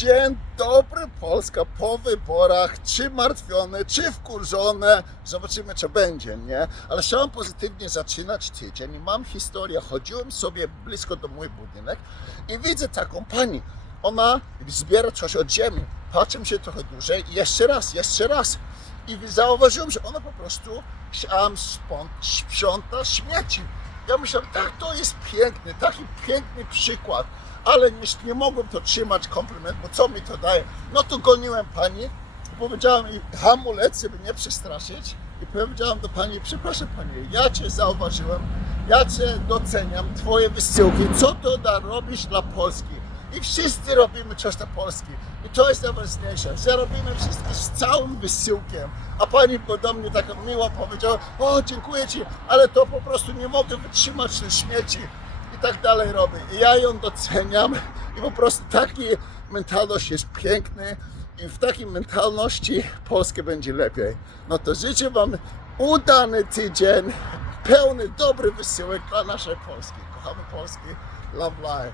Dzień dobry Polska po wyborach, czy martwione, czy wkurzone, zobaczymy co będzie, nie? Ale chciałem pozytywnie zaczynać tydzień. Mam historię, chodziłem sobie blisko do mój budynek i widzę taką pani, ona zbiera coś od ziemi, patrzę się trochę dłużej. I jeszcze raz, jeszcze raz. I zauważyłem, że ona po prostu um, sprząta śmieci. Ja myślałem, tak, to jest piękny, taki piękny przykład, ale nie, nie mogłem to trzymać komplement, bo co mi to daje? No to goniłem pani powiedziałem jej hamulec, żeby nie przestraszyć i powiedziałem do pani, przepraszam pani, ja cię zauważyłem, ja cię doceniam, twoje wysyłki, co to da robisz dla Polski? I wszyscy robimy coś dla Polski. I to jest najważniejsze, że robimy wszystko z całym wysiłkiem. A pani do mnie tak miło powiedziała, o dziękuję ci, ale to po prostu nie mogę wytrzymać tych śmieci i tak dalej robię. I ja ją doceniam i po prostu taki mentalność jest piękny i w takiej mentalności Polskę będzie lepiej. No to życzę Wam udany tydzień, pełny dobry wysiłek dla naszej Polski. Kochamy Polski, love life.